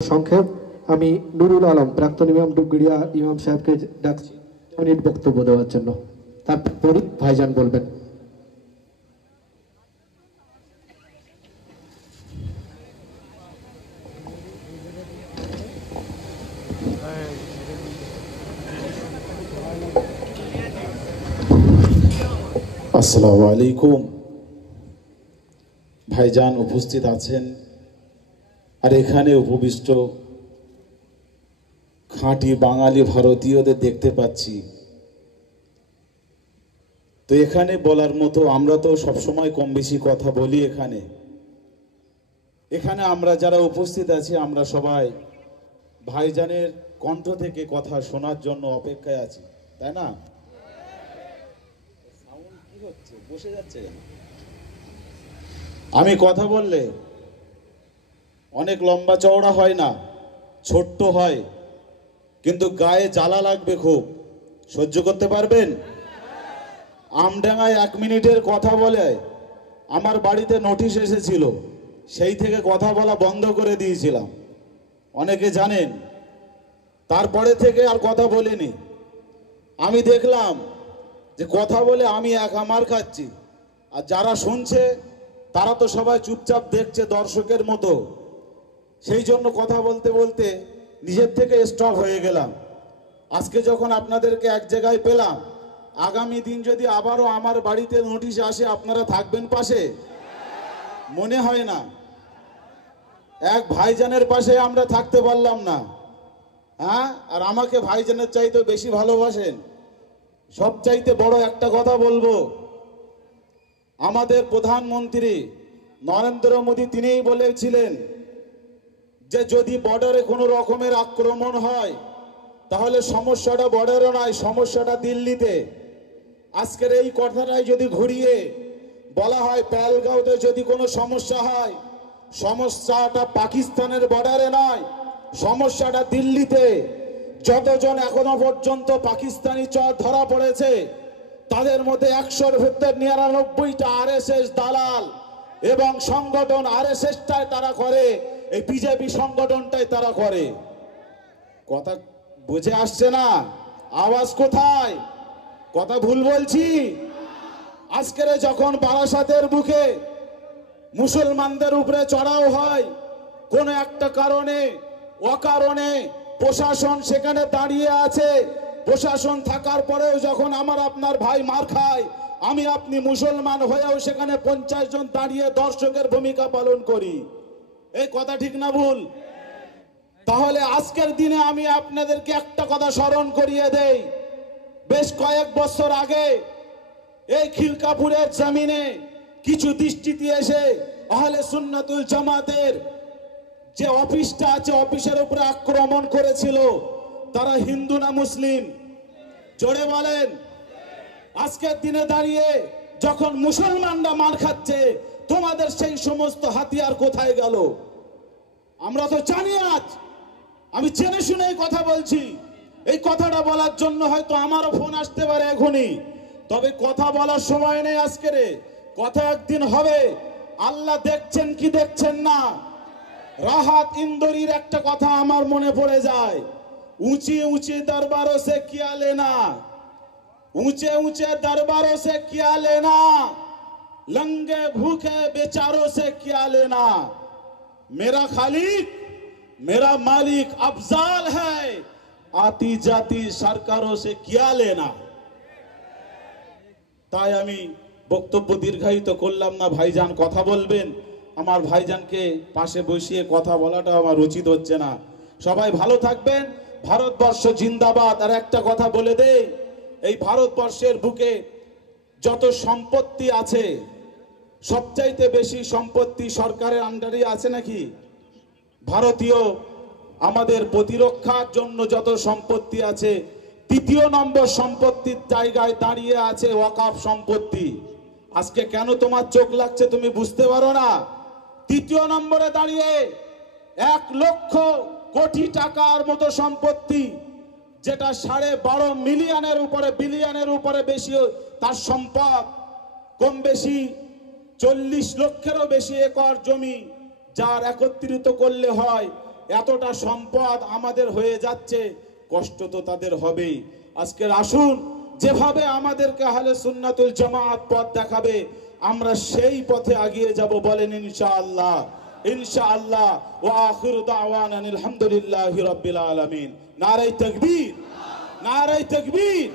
সংক্ষেপ আমি নুরুল আলম প্রাক্তন ইমাম ডুবগড়িয়া ইমাম সাহেবকে ডাকছি মিনিট বক্তব্য দেওয়ার জন্য। তারপরে ভাইজান বলবেন। আসসালামু আলাইকুম। ভাইজান উপস্থিত আছেন আর এখানে উপবিষ্ট খাঁটি বাঙালি ভারতীয়দের দেখতে পাচ্ছি। তো এখানে বলার মতো আমরা তো সবসময় কম বেশি কথা বলি। এখানে আমরা যারা উপস্থিত আছি আমরা সবাই ভাইজানের কণ্ঠ থেকে কথা শোনার জন্য অপেক্ষায় আছি, তাই না? বসে যাচ্ছে কেন? আমি কথা বললে অনেক লম্বা চওড়া হয় না, ছোট্ট হয়, কিন্তু গায়ে জ্বালা লাগবে খুব। সহ্য করতে পারবেন? আমডাঙ্গায় 1 মিনিটের কথা বলে আমার বাড়িতে নোটিশ এসেছিল, সেই থেকে কথা বলা বন্ধ করে দিয়েছিলাম, অনেকে জানেন। তারপরে থেকে আর কথা বলিনি। আমি দেখলাম যে কথা বলে আমি একা মার খাচ্ছি, আর যারা শুনছে তারা তো সবাই চুপচাপ দেখছে দর্শকের মতো। সেই জন্য কথা বলতে বলতে নিজের থেকে স্টপ হয়ে গেলাম। আজকে যখন আপনাদেরকে এক জায়গায় পেলাম, আগামী দিন যদি আবারও আমার বাড়িতে নোটিশ আসে আপনারা থাকবেন পাশে? মনে হয় না। এক ভাইজানের পাশে আমরা থাকতে পারলাম না, হ্যাঁ? আর আমাকে ভাইজানের চাইতে বেশি ভালোবাসেন। সবচাইতে বড় একটা কথা বলবো, আমাদের প্রধানমন্ত্রী নরেন্দ্র মোদী তিনিই বলেছিলেন যে যদি বর্ডারে কোনো রকমের আক্রমণ হয় তাহলে সমস্যাটা বর্ডারে নয়, সমস্যাটা দিল্লিতে। আজকের এই কথাটাই যদি ঘুরিয়ে বলা হয় পেহেলগাঁওতে যদি কোনো সমস্যা হয়, সমস্যাটা পাকিস্তানের বর্ডারে নয়, সমস্যাটা দিল্লিতে। যতজন এখনো পর্যন্ত পাকিস্তানি চর ধরা পড়েছে তাদের মধ্যে 100-র ভেতর 99টা আরএসএস দালাল এবং সংগঠন। আরএসএসটাই তারা করে, এই বিজেপি সংগঠনটাই তারা করে। কথা বুঝে আসছে না? আওয়াজ কোথায়? কথা ভুল বলছি? আজকের যখন বারাসাতের বুকে মুসলমানদের উপরে চড়াও হয়, কোন একটা কারণে অকারণে প্রশাসন সেখানে দাঁড়িয়ে আছে, প্রশাসন থাকার পরেও যখন আমার আপনার ভাই মার খায়, আমি আপনি মুসলমান হয়েও সেখানে 50 জন দাঁড়িয়ে দর্শকের ভূমিকা পালন করি। এই কথা ঠিক না ভুল? তাহলে আজকের দিনে আমি আপনাদেরকে একটা কথা স্মরণ করিয়ে দেই। বেশ কয়েক বছর আগে এই খিলকাপুরের জমিনে কিছু দৃষ্টিতে এসে আহলে সুন্নাতুল জামাতের যে অফিসটা আছে অফিসের উপরে আক্রমণ করেছিল। তারা হিন্দু না মুসলিম? জোরে বলেন। আজকের দিনে দাঁড়িয়ে যখন মুসলমানরা মার খাচ্ছে, তোমাদের সেই সমস্ত হাতিয়ার কোথায় গেল? আমরা তো জানি। আজ আমি জেনে শুনে কথা বলছি। এই কথাটা বলার জন্য হয়তো আমারও ফোন আসতে পারে এখনই, তবে কথা বলার সময় নেই আজকের। কথা একদিন হবে। আল্লাহ দেখছেন কি দেখছেন না? রাহাত ইন্দোরির একটা কথা আমার মনে পড়ে যায়, ऊंची ऊंची दरबारों से क्या लेना, ऊंचे ऊंचे दरबारों से क्या लेना, लंगे भूखे बेचारों से क्या लेना, मेरा खालिक मेरा मालिक अफजाल है, आती जाती सरकारों से क्या लेना। তাই আমি বক্তব্য দীর্ঘায়িত করলাম না। ভাইজান কথা বলবেন, আমার ভাইজানকে পাশে বসিয়ে কথা বলাটা আমার উচিত হচ্ছে না। সবাই ভালো থাকবেন। ভারতবর্ষ জিন্দাবাদ। আর একটা কথা বলে দেই, এই ভারতবর্ষের বুকে যত সম্পত্তি আছে সবচাইতে বেশি সম্পত্তি সরকারের আন্ডারে আছে নাকি? ভারতীয় আমাদের প্রতিরক্ষার জন্য যত সম্পত্তি আছে, 3য় নম্বর সম্পত্তির জায়গায় দাঁড়িয়ে আছে ওয়াকাফ সম্পত্তি। আজকে কেন তোমার চোখ লাগছে তুমি বুঝতে পারো না? 3য় নম্বরে দাঁড়িয়ে 1 লক্ষ কোটি টাকার মতো সম্পত্তি, যেটা 12.5 মিলিয়নের উপরে বিলিয়নের উপরে বেশি তার সম্পদ। কম বেশি 40 লক্ষেরও বেশি একর জমি, যার একত্রিত করলে হয় এতটা সম্পদ আমাদের হয়ে যাচ্ছে, কষ্ট তো তাদের হবেই। আজকের আসুন, যেভাবে আমাদেরকে আহলে সুন্নাতুল জামাত পথ দেখাবে, আমরা সেই পথে এগিয়ে যাব, বলেন ইনশাআল্লাহ। ইনশাআল্লাহ। ওয়া আখিরু দাওয়ানা আলহামদুলিল্লাহি রাব্বিল আলামিন। নারায়ে তাকবীর, নারায়ে তাকবীর।